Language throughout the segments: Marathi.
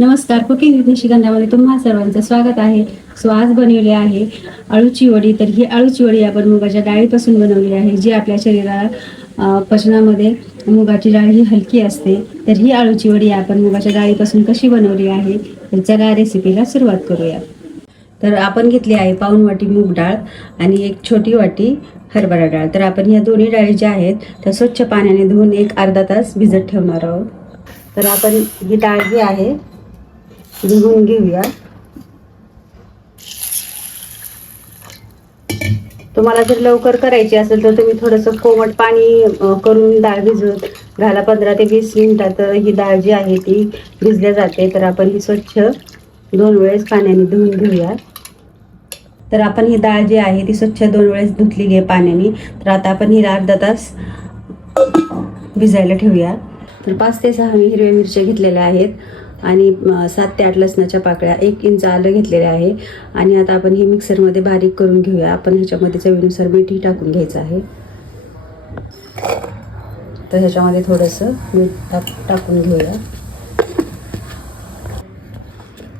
नमस्कार, कुकिंग विथ निशिगंधामध्ये तुम्हा सर्वांचं स्वागत आहे. आज बनवले आहे अळूची वडी. तर ही अळूची वडी आपण मुगाच्या डाळीपासून बनवली आहे, जी आपल्या शरीराला पचनामध्ये मुगाची डाळ ही हलकी असते. तर ही अळूची वडी आपण मुगाच्या डाळीपासून कशी बनवली आहे, तर चला रेसिपीला सुरुवात करूया. तर आपण घेतली आहे पाऊण वाटी मूग डाळ आणि एक छोटी वाटी हरभरा डाळ. तर आपण या दोन्ही डाळी ज्या आहेत त्या स्वच्छ पाण्याने धुवून एक अर्धा तास भिजत ठेवणार आहोत. तर आपण ही डाळ जी आहे धुवून घेऊया. तुम्हाला जर लवकर करायची असेल तर तुम्ही थोडंसं कोमट पाणी करून डाळ भिजवत घाला. 15 ते 20 मिनिटात ही डाळ जी आहे ती भिजल्या जाते. तर आपण ही स्वच्छ 2 वेळेस पाण्याने धुवून घेऊया. तर आपण ही डाळ जी आहे ती स्वच्छ 2 वेळेस धुतली घे पाण्याने. तर आता आपण हिला अर्धा तास भिजायला ठेवूया. तर 5 ते 6 हिरव्या मिरच्या घेतलेल्या आहेत आणि 7 ते 8 लसणाच्या पाकळ्या, 1 इंच आलं घेतलेले आहे. आणि आता आपण हे मिक्सरमध्ये बारीक करून घेऊया. आपण ह्याच्यामध्ये चवीनुसार मीठ टाकून घ्यायचं आहे. तर ह्याच्यामध्ये थोडंसं मीठ टाकून घेऊया.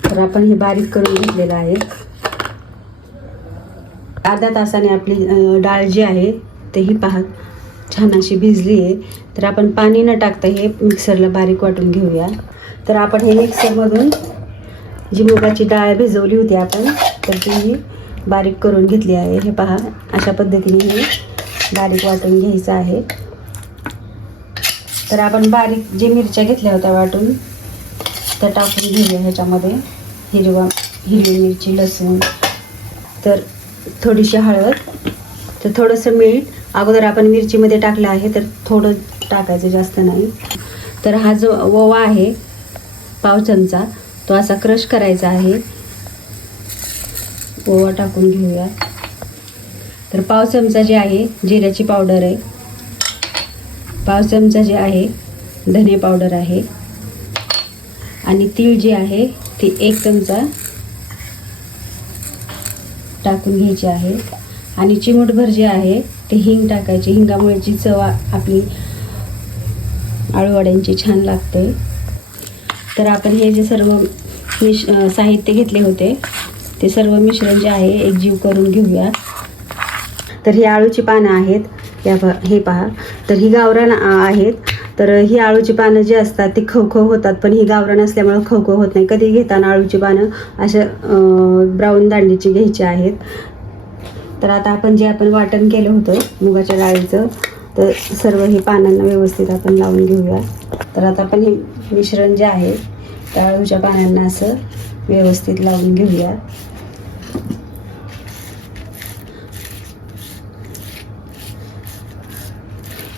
तर आपण हे बारीक करून घेतलेलं आहे. अर्ध्या तासाने आपली डाळ जी आहे तेही पहा छान अशी भिजली आहे. तर आपण पाणी न टाकता हे मिक्सरला बारीक वाटून घेऊया. तर आपण हे मिक्सरमधून जी मुगाची डाळ भिजवली होती आपण, तर ती बारीक करून घेतली आहे. हे पहा अशा पद्धतीने हे बारीक वाटून घ्यायचं आहे. तर आपण बारीक जे मिरच्या घेतल्या होत्या वाटून त्या टाकून घेऊया ह्याच्यामध्ये. हिरवी मिरची, लसूण, तर थोडीशी हळद, तर थोडंसं मीठ. अगोदर आपण मिरचीमध्ये टाकलं आहे तर थोडं टाकायचं, जास्त नाही. तर हा जो ओवा आहे पाव चमचा, तो असा क्रश करायचा आहे. ओवा टाकून घेऊया. तर पाव चमचा जे आहे जिऱ्याची पावडर आहे. पाव चमचा जे आहे धने पावडर आहे. आणि तीळ जी आहे ती 1 चमचा टाकून घ्यायची आहे. आणि चिमूटभर जे आहे ते हिंग टाकायची. हिंगामुळे जी चव आपली आळूवड्यांची छान लागते. तर आपण हे जे सर्व साहित्य घेतले होते ते सर्व मिश्रण जे आहे एकजीव करून घेऊया. तर ही आळूची पानं आहेत, हे पहा. तर ही गावरान आहेत. तर ही आळूची पानं जी असतात ती खवखव होतात, पण ही गावरान असल्यामुळं खवखव होत नाही. कधी घेताना आळूची पानं अशा ब्राऊन दांडीची घ्यायची आहेत. तर आता आपण वाटण केलं होतं मुगाच्या डाळीचं, तर सर्व हे पानांना व्यवस्थित आपण लावून घेऊया. तर आता आपण हे मिश्रण जे आहे त्या अळूच्या पानांना असं व्यवस्थित लावून घेऊया.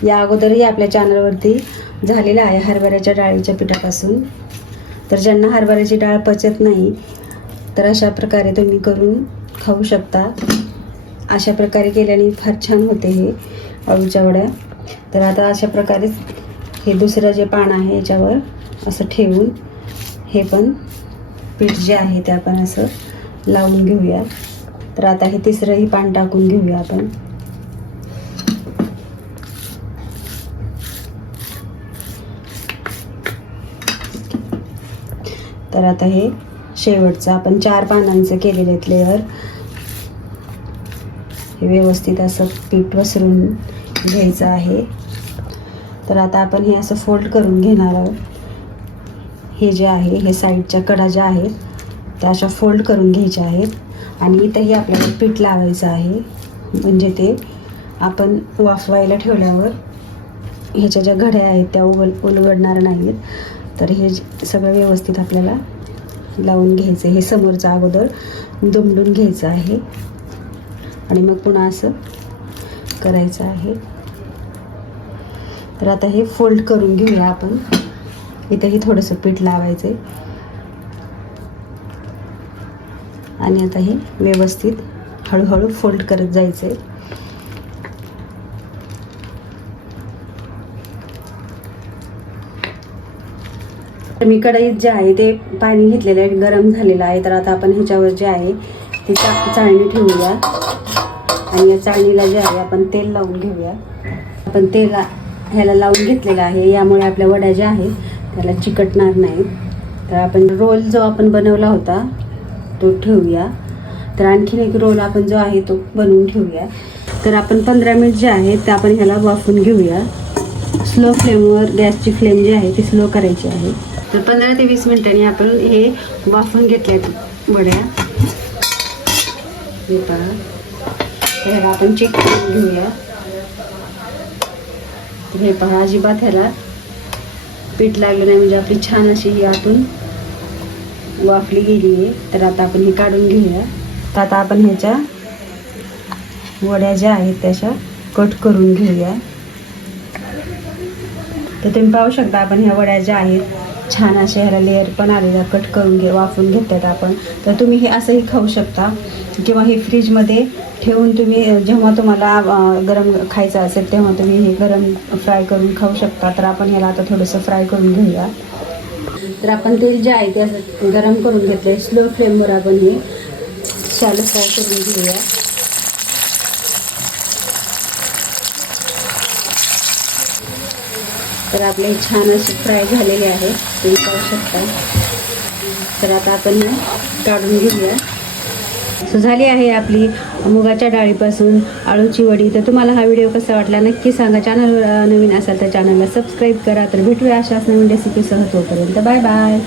या अगोदरही आपल्या चॅनलवरती झालेलं आहे हरभऱ्याच्या डाळीच्या पिठापासून. तर ज्यांना हरभऱ्याची डाळ पचत नाही तर अशा प्रकारे तुम्ही करून खाऊ शकता. अशा प्रकारे केल्याने फार छान होते हे अळूच्या वड्या. तर आता अशा प्रकारे हे दुसरं जे पान आहे याच्यावर असं ठेवून हे पण पीठ जे आहे ते आपण असं लावून घेऊया. तर आता हे तिसरंही पान टाकून घेऊया आपण. तर आता हे शेवटचं आपण 4 पानांचं केलेलं आहे लेयर. हे व्यवस्थित असं पीठ पसरून घ्यायचं आहे. तर आता आपण हे असं फोल्ड करून घेणार आहोत. हे जे आहे हे साईडच्या कडा ज्या आहेत त्या अशा फोल्ड करून घ्यायच्या आहेत. आणि इथंही आपल्याला पीठ लावायचं आहे, म्हणजे ते आपण वाफवायला ठेवल्यावर ह्याच्या ज्या घड्या आहेत त्या उलगडणार नाहीत. तर हे सगळं व्यवस्थित आपल्याला लावून घ्यायचं. हे समोरचं अगोदर दुमडून घ्यायचं आहे आणि मग पुन्हा असं करायचं आहे. तर आता हे फोल्ड करून घेऊया आपण. इथंही थोडंसं पीठ लावायचं आहे आणि आता हे व्यवस्थित हळूहळू फोल्ड करत जायचं आहे. मी कढईत जे आहे ते पाणी घेतलेलं आहे, गरम झालेलं आहे. तर आता आपण ह्याच्यावर जे आहे ते चाळणी ठेवूया आणि या चाळणीला जे आहे आपण तेल लावून घेऊया. आपण तेल ह्याला लावून घेतलेलं आहे, यामुळे आपल्या वड्या ज्या आहेत त्याला चिकटणार नाही. तर आपण रोल जो आपण बनवला होता तो ठेवूया. तर आणखीन एक रोल आपण जो आहे तो बनवून ठेवूया. तर आपण 15 मिनिट जे आहे ते आपण ह्याला वाफवून घेऊया. स्लो फ्लेमवर गॅसची फ्लेम जी आहे ती स्लो करायची आहे. तर 15 ते 20 मिनिटांनी आपण हे वाफवून घेतल्यात वड्या. हे पहा, ह्याला आपण चेक करून घेऊया. हे पहा, अजिबात ह्याला पीठ लागलं नाही, म्हणजे आपली छान अशी ही आतून वाफली गेली आहे. तर आता आपण हे काढून घेऊया. तर आता आपण ह्याच्या वड्या ज्या आहेत त्याच्या कट करून घेऊया. तर तुम्ही पाहू शकता आपण ह्या वड्या ज्या आहेत छान अशा ह्याला लेअर पण आलेला कट करून वाफवून घेतात आपण. तर तुम्ही हे असंही खाऊ शकता किंवा हे फ्रीजमध्ये ठेवून तुम्ही जेव्हा तुम्हाला गरम खायचं असेल तेव्हा तुम्ही हे गरम फ्राय करून खाऊ शकता. तर आपण ह्याला आता थोडंसं फ्राय करून घेऊया. तर आपण तेल जे आहे ते असं गरम करून घेतलं आहे. स्लो फ्लेमवर आपण हे शॅलो फ्राय करून घेऊया. तर आपले छान असे फ्राय झालेले आहे, तुम्ही पाहू शकता. तर आता आपण हे काढून घेऊया. सो झाली आहे आपली मुगाच्या डाळीपासून आळूची वडी. तर तुम्हाला हा व्हिडिओ कसा वाटला नक्की सांगा. चॅनलवर नवीन असाल तर चॅनलला सबस्क्राईब करा. तर भेटूया अशाच नवीन रेसिपीसह. तोपर्यंत बाय बाय.